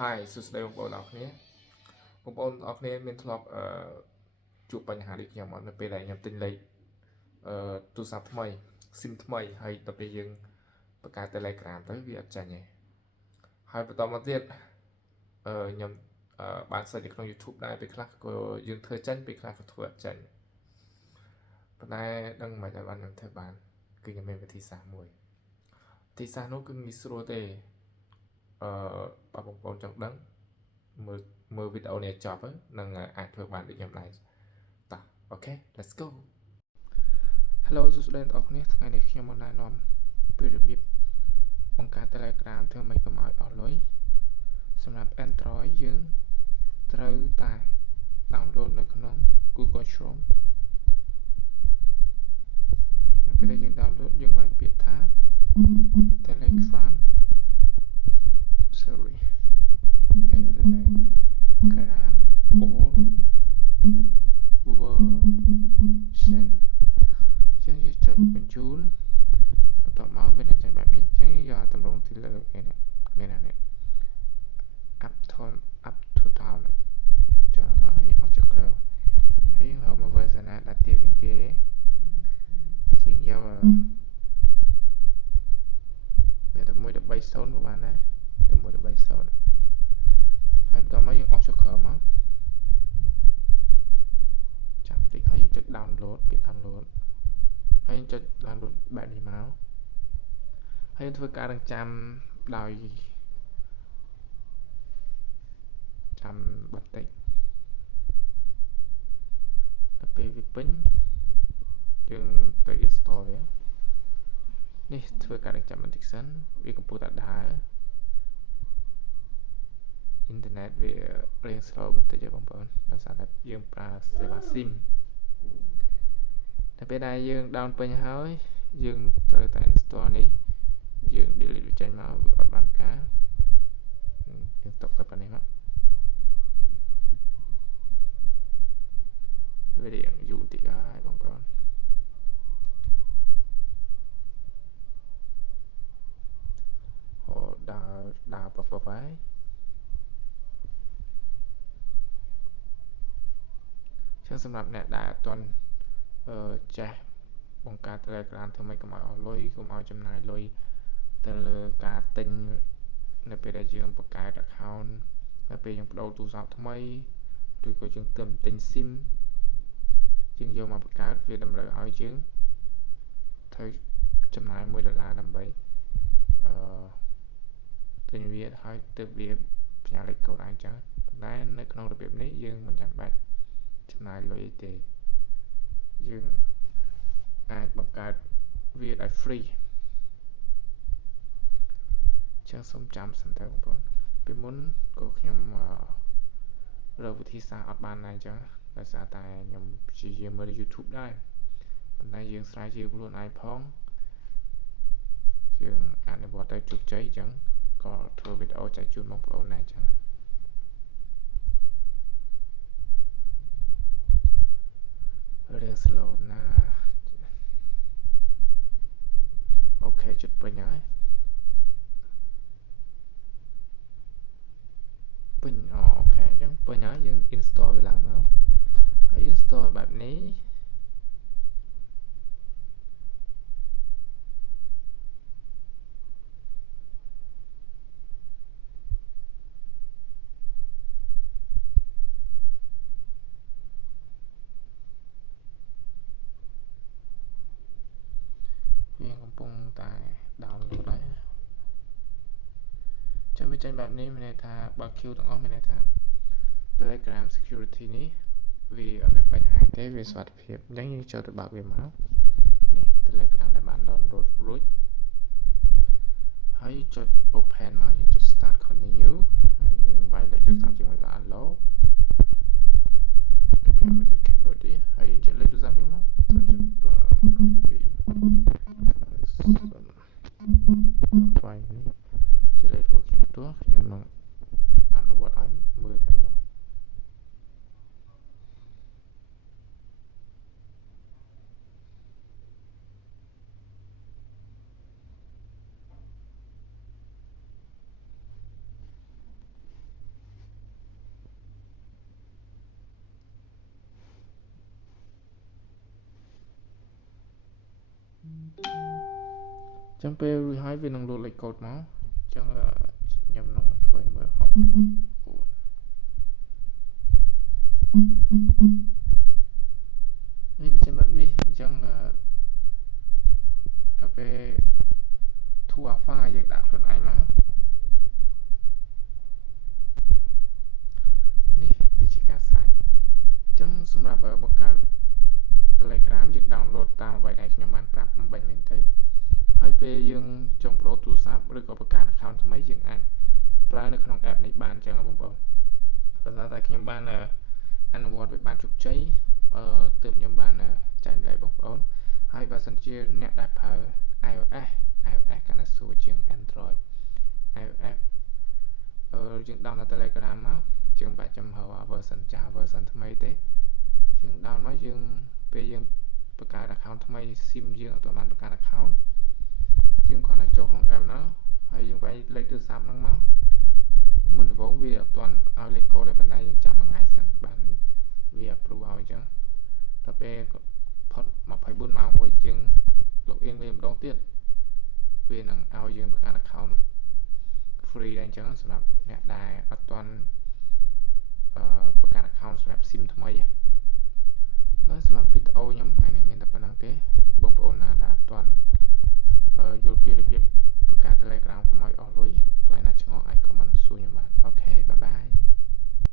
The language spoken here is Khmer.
Hi សួស្តីបងប្អូនអរគ្នាបងប្អូនអរគ្នាមានធ្លាប់ជួបបញ្ហាដូចខ្ញុំអត់នៅពេលដែលខ្ញុំទិញលេខទូរស័ព្ទថ្មី SIM ថ្មីហើយដល់ពេលយើងបង្កើត Telegram ទៅវាអត់ចាញ់ទេហើយបន្តមកទៀតខ្ញុំបានសេចនៅក្នុង YouTube ដែរពេលខ្លះក៏យើងធ្វើចាញ់ពេលខ្លះក៏ធ្វើអត់ចាញ់ប៉ុន្តែដឹងមិនអាចបានខ្ញុំធ្វើបានគឺខ្ញុំមានវិធីសាស្ត្រមួយវិធីសាស្ត្រនោះគឺងាយស្រួលទេបើបងប្អូនចង់ដឹងមើលមើលវីដេអូនេះចប់នឹងអាចធ្វើបានដូចខ្ញុំដែរតោះអូខេ let's go Hello សួស្តីអ្នកនរគ្នាថ្ងៃនេះខ្ញុំមកណែនាំពីរបៀបបង្កើត Telegram ធ្វើម៉េចកុំឲ្យអស់លុយសម្រាប់ Android យើងត្រូវតែ download នៅក្នុង Google Chrome នៅពេលដែលយើង download យើងវាយពាក្យថា Telegram sorry Telegram all version ចឹងយើងចុចបញ្ជូលបន្ទាប់មកវានឹងចេញបែបនេះចឹងយកតម្រងទីលើគេនេះមានអានេះ up to down ចឹងមកឲ្យអស់ចុចក្រោយហើយយើងរកមក version ណាដែលទៀតជាងគេជាងយកមានតែ1.30មកបានដែរតែ1.30ហើយបន្ទាប់មកយើងអស់ចុចក្រោយមកចាំតិចហើយយើងចុច download ពាក្យ download ហើយយើងចុច download បែបនេះមកហើយយើងធ្វើការរងចាំដោយចាំបន្តិចដល់ពេលវាពេញយើងទៅ install វានេះធ្វើការរងចាំបន្តិចសិនវាកំពុងតែដើរអ៊ីនធឺណិតវារៀង slow បន្តិចទេបងប្អូនដោយសារតែយើងប្រើសេវា SIM តែពេលដែលយើង down ពេញហើយយើងត្រូវតែ install នេះយើង delete វាចេញមកវាអត់បានការយើងទុកតែប៉ុណ្្នេះមកវារៀងយូរបន្តិចហើយបងប្អូនដើរពពហើយចឹងសម្រាប់អ្នកដែលអត់ទាន់ចេះបង្កើត Telegram ធ្វើម៉េចកុំឲ្យអស់លុយកុំឲ្យចំណាយលុយទៅលើការទិញនៅពេលដែលយើងបង្កើត account នៅពេលយើងបដូរទូរស័ព្ទថ្មីឬក៏យើងទិញ SIM យើងយកមកបង្កើតវាតម្រូវឲ្យយើងត្រូវចំណាយ$1ដើម្បីទិញវាហើយទើបវាផ្ញើលេខកូដអញ្ចឹងប៉ុន្តែនៅក្នុងរបៀបនេះយើងមិនចាំបាច់ចំណាយលុយទេយើងអាចបង្កើតវាដោយ free ចឹងសូមចាំសិនទៅបងប្អូនពីមុនក៏ខ្ញុំរកវិធីសាស្ត្រអត់បានដែរអញ្ចឹងដោយសារតែខ្ញុំព្យាយាមមើល YouTube ដែរប៉ុន្តែយើងស្រាវជ្រាវខ្លួនឯងផងយើងអនុវត្តទៅជោគជ័យអញ្ចឹងក៏ធ្វើវីដេអូចែកជូនបងប្អូនដែរអញ្ចឹងរៀង slow ណាអូខេជិតពេញហើយពេញអូខេអញ្ចឹងពេញហើយយើង install វាឡើងមកហើយ install បែបនេះវាកំពុងតែ download ដែរចាំវាចេញបែបនេះមានន័យថាបើ queue ទាំងអស់មានន័យថា Telegram security នេះវាអត់មានបញ្ហាទេវាសុវត្ថិភាពអញ្ចឹងយើងចូលទៅបើកវាមកនេះ Telegram ដែលបាន download រួចហើយចុច open មកយើងចុច start continue ហើយយើងវាយលេខទូរស័ព្ទជាមួយដល់ allow ពី5មកទៀត Cambodia ហើយយើងចុចលេខទូរស័ព្ទយើងមក0.2ដល់នេះជាលេខរបស់ខ្ញុំផ្ទាល់ខ្ញុំនឹងអនុវត្តឲ្យមើលតែម្ដង ចឹងពេលវាហើយវានឹងលោតលេខកូដមកចឹងខ្ញុំនឹងធ្វើមើល6នេះវាចាំបាត់នេះអញ្ចឹងដល់ពេល to alpha យើងដាក់ខ្លួនឯងមកនេះវាជាការស្រេចអញ្ចឹងសម្រាប់បង្កើត Telegram យើង download តាមអ្វីដែលខ្ញុំបានប្រាប់បំពេញមែនទេហើយពេលយើងចង់បដូរទូរស័ព្ទឬក៏បង្កើត account ថ្មីយើងអាចប្រើនៅក្នុង app នេះបានអញ្ចឹងបងប្អូនដោយសារតែខ្ញុំបានអនុវត្តវាបានជោគជ័យទើបខ្ញុំបានចែកម្លែកបងប្អូនហើយបើសិនជាអ្នកដែលប្រើ iOS កាន់តែស្រួលជាង Android iOS យើង download Telegram មកយើងបាច់ចាំហៅ version ចាស់ version ថ្មីទេយើង download មកយើងពេលយើងបង្កើត account ថ្មី SIM យើងអត់ទាន់បានបង្កើត account យើងគ្រាន់តែចូលក្នុង app ហ្នឹងហើយយើងវាយលេខទូរស័ព្ទហ្នឹងមកមុនដំបូងវាអត់ទាន់ឲ្យលេខកូដទេប៉ុន្តែយើងចាំមួយថ្ងៃសិនបានវា approve ឲ្យអញ្ចឹងដល់ពេលផុត24ម៉ោងរួចយើង login វាម្ដងទៀតវានឹងឲ្យយើងបង្កើត account free ដែរអញ្ចឹងសម្រាប់អ្នកដែលអត់ទាន់បង្កើត account សម្រាប់ SIM ថ្មីបាទសម្រាប់វីដេអូខ្ញុំថ្ងៃនេះមានតែប៉ុណ្្នឹងទេបងប្អូនណាដែលអត់ទាន់យល់ពីរបៀប